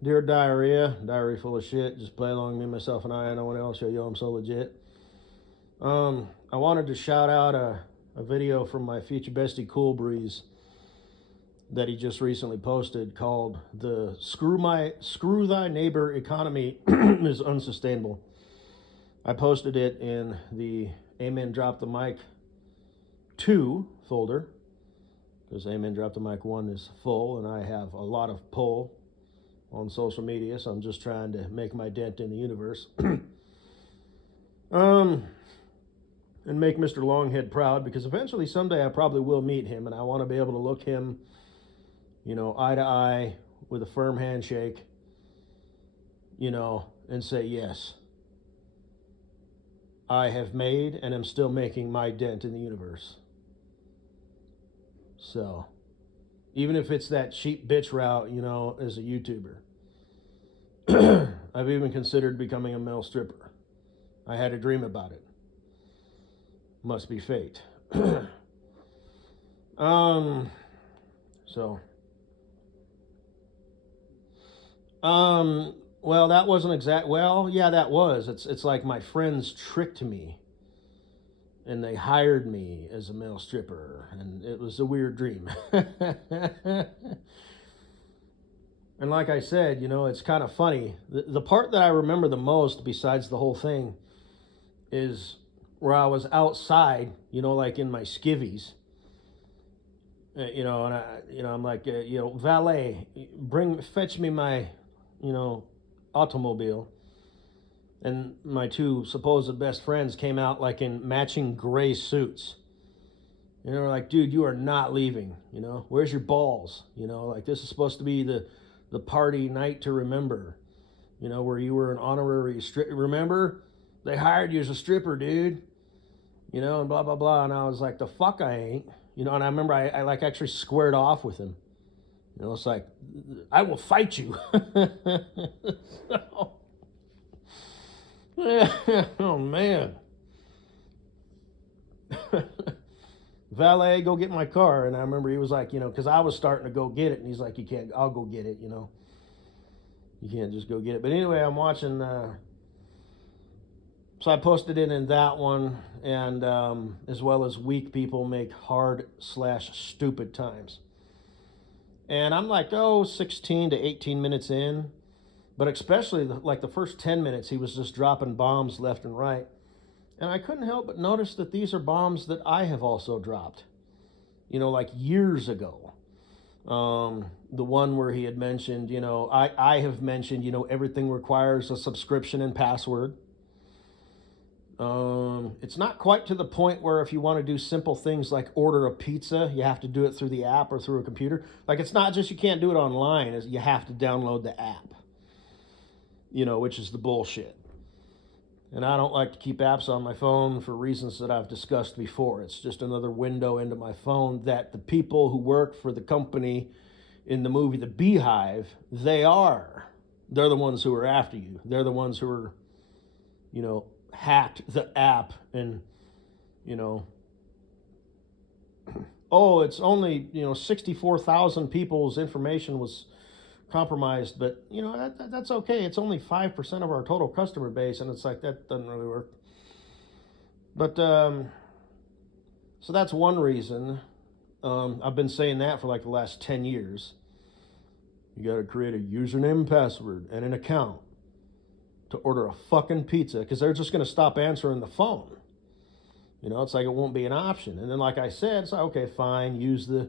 Dear diary full of shit. Just play along, me, myself, and I. No one else. Yo, I'm so legit. I wanted to shout out a video from my future bestie Cool Breeze that he just recently posted called "The Screw Thy Neighbor Economy is Unsustainable." I posted it in the Amen Drop the Mic 2 folder because Amen Drop the Mic 1 is full and I have a lot of pull on social media, so I'm just trying to make my dent in the universe. And make Mr. Longhead proud, because eventually someday I probably will meet him, and I want to be able to look him, eye to eye with a firm handshake, and say, yes, I have made and am still making my dent in the universe. So, even if it's that cheap bitch route, as a YouTuber. I've even considered becoming a male stripper. I had a dream about it. Must be fate. Well, that wasn't exact. Well, yeah, that was. It's like my friends tricked me, and they hired me as a male stripper, and it was a weird dream. And like I said, it's kind of funny. The part that I remember the most, besides the whole thing, is where I was outside, like in my skivvies, and I'm like, valet, fetch me my, automobile. And my two supposed best friends came out like in matching gray suits. And they were like, dude, you are not leaving, where's your balls? Like this is supposed to be the party night to remember, where you were an honorary stripper. Remember? They hired you as a stripper, dude. And blah, blah, blah. And I was like, the fuck I ain't. And I remember I like actually squared off with him. It's like, I will fight you. So, yeah, oh, man. Valet, go get my car. And I remember he was like, because I was starting to go get it. And he's like, you can't, I'll go get it, You can't just go get it. But anyway, I'm watching... So I posted it in that one, and as well as weak people make hard/stupid times. And I'm like, 16 to 18 minutes in, but especially like the first 10 minutes, he was just dropping bombs left and right. And I couldn't help but notice that these are bombs that I have also dropped, like years ago. The one where he had mentioned, I have mentioned, everything requires a subscription and password. It's not quite to the point where if you want to do simple things like order a pizza, you have to do it through the app or through a computer. Like it's not just you can't do it online, you have to download the app, which is the bullshit. And I don't like to keep apps on my phone for reasons that I've discussed before. It's just another window into my phone that the people who work for the company in the movie The Beehive, they're the ones who are after you. They're the ones who are, hacked the app and, it's only, 64,000 people's information was compromised, but, that's okay. It's only 5% of our total customer base, and it's like, that doesn't really work. But, so that's one reason. I've been saying that for like the last 10 years. You got to create a username and password and an account to order a fucking pizza, because they're just going to stop answering the phone. It's like it won't be an option. And then, like I said, it's like, okay, fine, use the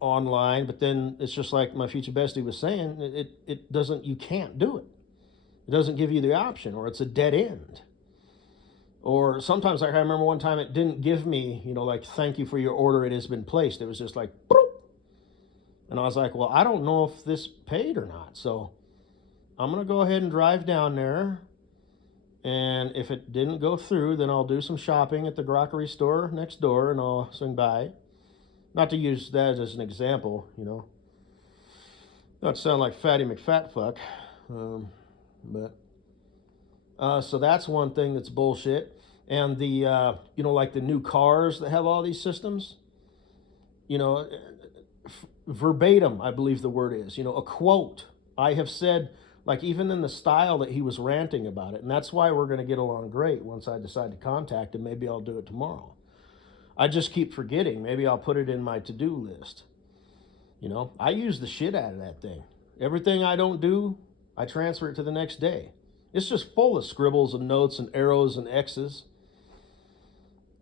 online, but then it's just like my future bestie was saying, it doesn't, you can't do it. It doesn't give you the option, or it's a dead end. Or sometimes, like I remember one time, it didn't give me, like, thank you for your order, it has been placed. It was just like, boop. And I was like, well, I don't know if this paid or not, so I'm going to go ahead and drive down there, and if it didn't go through, then I'll do some shopping at the grocery store next door, and I'll swing by. Not to use that as an example, not to sound like Fatty McFatfuck, but so that's one thing that's bullshit. And the, like the new cars that have all these systems, verbatim, I believe the word is, a quote. I have said, like, even in the style that he was ranting about it. And that's why we're going to get along great once I decide to contact him. Maybe I'll do it tomorrow. I just keep forgetting. Maybe I'll put it in my to-do list. I use the shit out of that thing. Everything I don't do, I transfer it to the next day. It's just full of scribbles and notes and arrows and X's.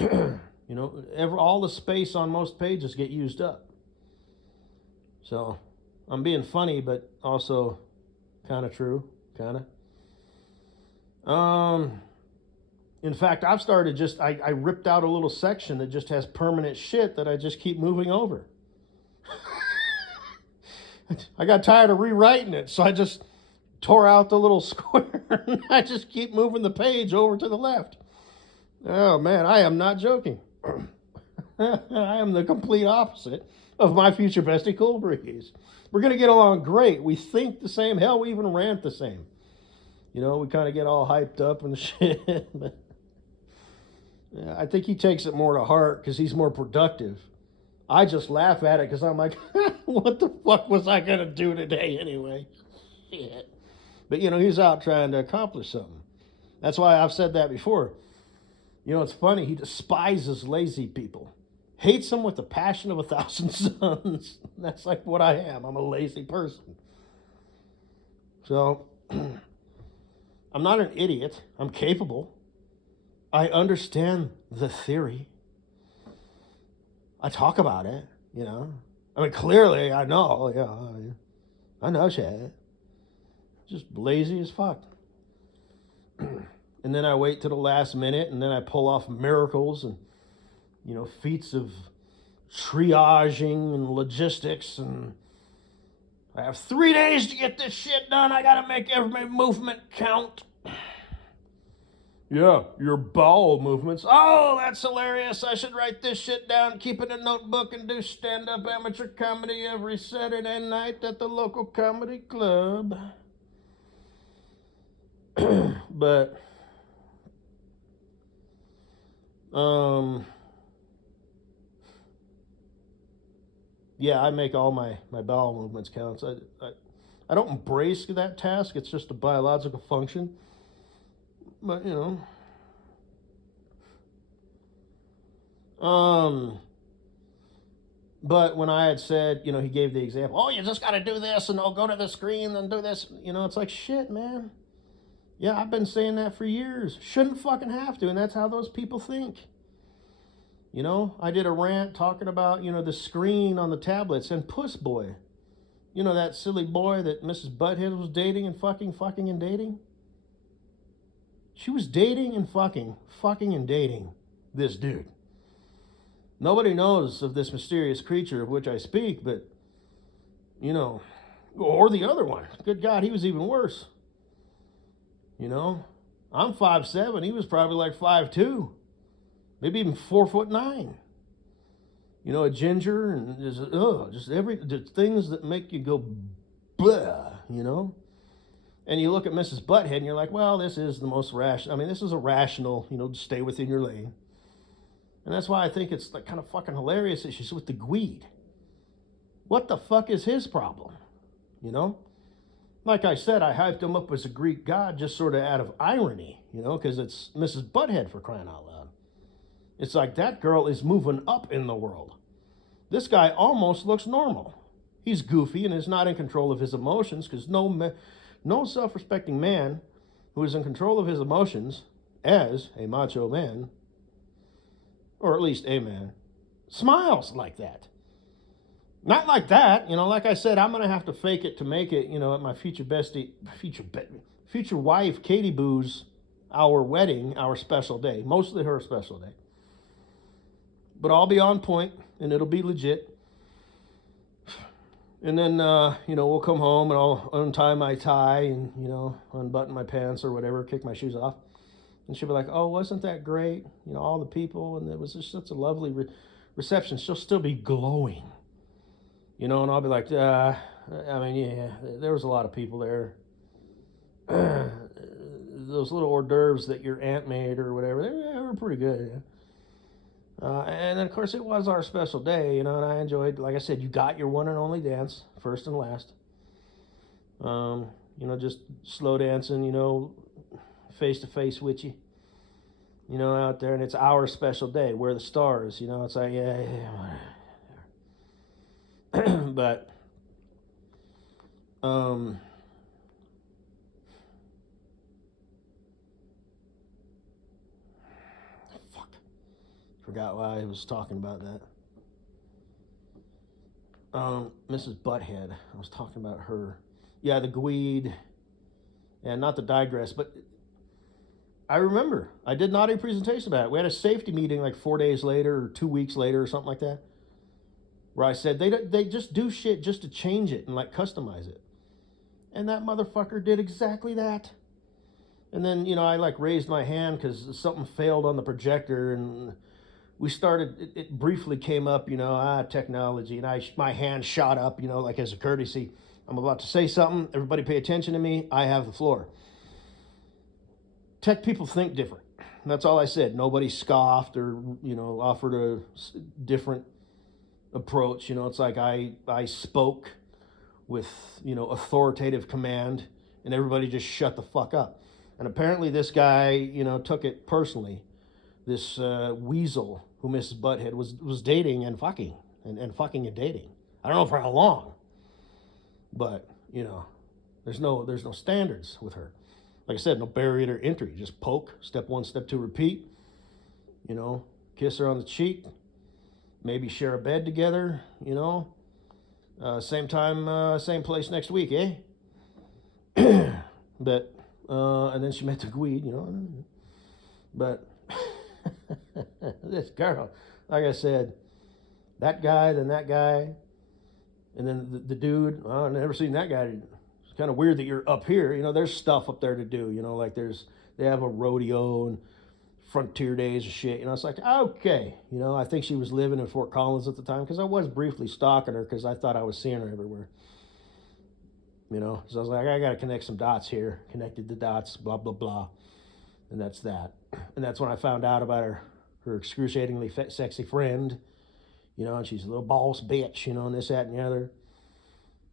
All the space on most pages get used up. So I'm being funny, but also kind of true, kind of. In fact, I've started I ripped out a little section that just has permanent shit that I just keep moving over. I got tired of rewriting it, so I just tore out the little square and I just keep moving the page over to the left. Oh man, I am not joking. I am the complete opposite of my future bestie Cool Breeze. We're going to get along great. We think the same. Hell, we even rant the same. We kind of get all hyped up and shit. But yeah, I think he takes it more to heart because he's more productive. I just laugh at it because I'm like, what the fuck was I going to do today anyway? Shit. But, he's out trying to accomplish something. That's why I've said that before. It's funny. He despises lazy people. Hates them with the passion of 1,000 suns. That's like what I am. I'm a lazy person. So, I'm not an idiot. I'm capable. I understand the theory. I talk about it, I mean, clearly I know, I know shit. Just lazy as fuck. And then I wait till the last minute, and then I pull off miracles and, feats of triaging and logistics, and I have 3 days to get this shit done. I gotta make every movement count. Yeah, your bowel movements. Oh, that's hilarious. I should write this shit down, keep it in a notebook, and do stand-up amateur comedy every Saturday night at the local comedy club. But, yeah, I make all my bowel movements count. I don't embrace that task. It's just a biological function. But, but when I had said, he gave the example, oh, you just got to do this and I'll go to the screen and do this. It's like, shit, man. Yeah, I've been saying that for years. Shouldn't fucking have to. And that's how those people think. I did a rant talking about, the screen on the tablets and Puss Boy. That silly boy that Mrs. Butthead was dating and fucking and dating. She was dating and fucking and dating this dude. Nobody knows of this mysterious creature of which I speak, but, or the other one. Good God, he was even worse. I'm 5'7", he was probably like 5'2", maybe even 4'9". A ginger and just things that make you go, blah, And you look at Mrs. Butthead and you're like, well, this is the most rational. I mean, this is a rational, stay within your lane. And that's why I think it's like kind of fucking hilarious that she's with the Gweed. What the fuck is his problem? Like I said, I hyped him up as a Greek god just sort of out of irony, because it's Mrs. Butthead for crying out loud. It's like that girl is moving up in the world. This guy almost looks normal. He's goofy and is not in control of his emotions because no self-respecting man who is in control of his emotions as a macho man, or at least a man, smiles like that. Not like that, like I said, I'm going to have to fake it to make it, at my future wife, Katie Boo's, our wedding, our special day, mostly her special day. But I'll be on point and it'll be legit. And then, we'll come home and I'll untie my tie and, unbutton my pants or whatever, kick my shoes off. And she'll be like, oh, wasn't that great? All the people, and it was just such a lovely reception. She'll still be glowing. And I'll be like, yeah, there was a lot of people there. Those little hors d'oeuvres that your aunt made or whatever, they were pretty good. And then, of course, it was our special day, you know, and I enjoyed, like I said, you got your one and only dance, first and last. You know, just slow dancing, you know, face to face with you, you know, out there. And it's our special day. We're the stars, you know. It's like, yeah, yeah. But, fuck. Forgot why I was talking about that. Mrs. Butthead. I was talking about her. Yeah, the Gweed. And not to digress, but I remember I did not a presentation about it. We had a safety meeting like 4 days later or 2 weeks later or something like that, where I said they just do shit just to change it and like customize it. And that motherfucker did exactly that. And then, you know, I like raised my hand because something failed on the projector, and we started, it briefly came up, you know, technology, and my hand shot up, you know, like as a courtesy. I'm about to say something. Everybody pay attention to me. I have the floor. Tech people think different. That's all I said. Nobody scoffed or, you know, offered a different approach. You know, it's like I spoke with, you know, authoritative command, and everybody just shut the fuck up. And apparently this guy, you know, took it personally. This weasel who Mrs. Butthead was dating and fucking and fucking and dating. I don't know for how long, but you know, there's no standards with her. Like I said, no barrier to entry. Just poke. Step one, step two, repeat. You know, kiss her on the cheek. Maybe share a bed together. You know, same time, same place next week, eh? But and then she met the Gweed, you know. But this girl, like I said, that guy, then that guy, and then the dude. I've never seen that guy. It's kind of weird that you're up here. You know, there's stuff up there to do. You know, like they have a rodeo and frontier days and shit. You know, it's like, okay. You know, I think she was living in Fort Collins at the time, because I was briefly stalking her because I thought I was seeing her everywhere. You know, so I was like, I got to connect some dots here. Connected the dots, blah, blah, blah. And that's that. And that's when I found out about her excruciatingly sexy friend. You know, and she's a little boss bitch, you know, and this, that, and the other.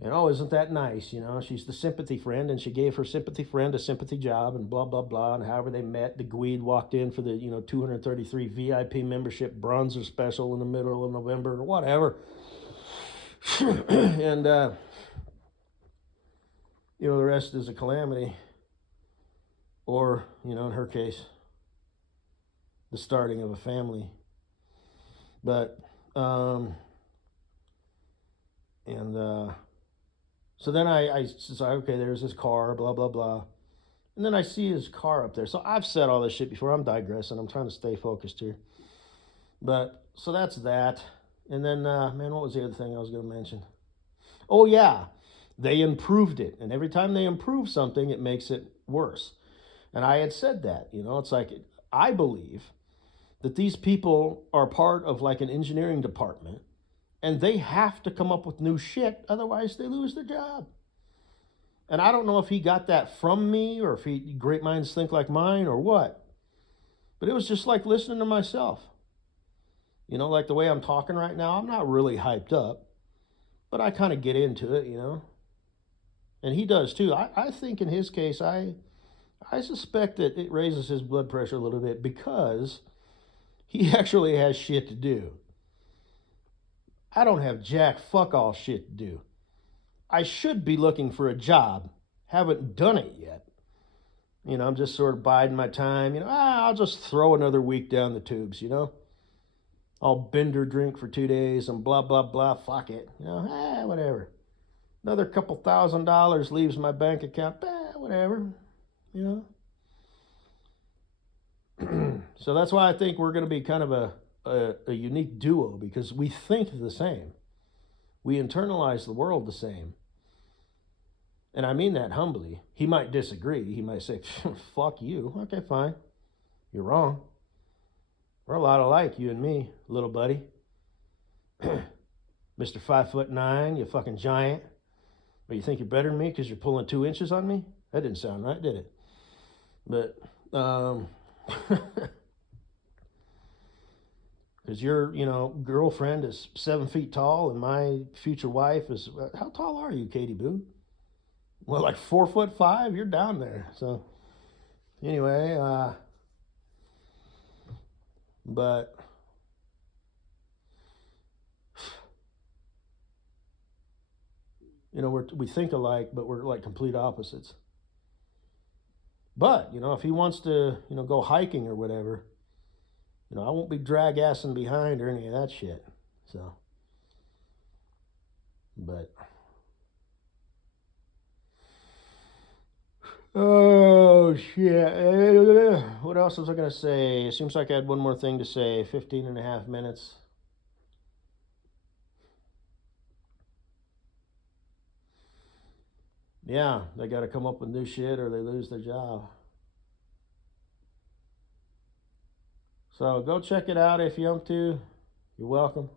And oh, isn't that nice? You know, she's the sympathy friend, and she gave her sympathy friend a sympathy job, and blah, blah, blah. And however they met, the Gweed walked in for the, you know, 233 VIP membership bronzer special in the middle of November or whatever. And, you know, the rest is a calamity. Or, you know, in her case, the starting of a family. But, so then I said, okay, there's this car, blah, blah, blah. And then I see his car up there. So I've said all this shit before. I'm digressing. I'm trying to stay focused here. But, so that's that. And then, man, what was the other thing I was going to mention? Oh, yeah. They improved it. And every time they improve something, it makes it worse. And I had said that, you know, it's like, I believe that these people are part of like an engineering department, and they have to come up with new shit, otherwise they lose their job. And I don't know if he got that from me, or if great minds think like mine, or what. But it was just like listening to myself. You know, like the way I'm talking right now, I'm not really hyped up, but I kind of get into it, you know. And he does too. I think in his case, I suspect that it raises his blood pressure a little bit because he actually has shit to do. I don't have jack fuck all shit to do. I should be looking for a job. Haven't done it yet. You know, I'm just sort of biding my time. You know, I'll just throw another week down the tubes, you know. I'll bender drink for 2 days and blah, blah, blah. Fuck it. You know, whatever. Another couple $1,000 leaves my bank account. Whatever. You know. So that's why I think we're going to be kind of a unique duo, because we think the same. We internalize the world the same. And I mean that humbly. He might disagree. He might say, fuck you. Okay, fine. You're wrong. We're a lot alike, you and me, little buddy. Mr. 5'9", you fucking giant. Or you think you're better than me because you're pulling 2 inches on me? That didn't sound right, did it? But, because Because your, girlfriend is 7 feet tall, and my future wife is, how tall are you, Katie Boo? Well, like 4'5". You're down there. So anyway, but we think alike, but we're like complete opposites. But if he wants to, go hiking or whatever, I won't be drag assing behind or any of that shit. So, but oh shit. What else was I gonna say? It seems like I had one more thing to say. 15 and a half minutes. Yeah, they got to come up with new shit or they lose their job. So go check it out if you want to. You're welcome.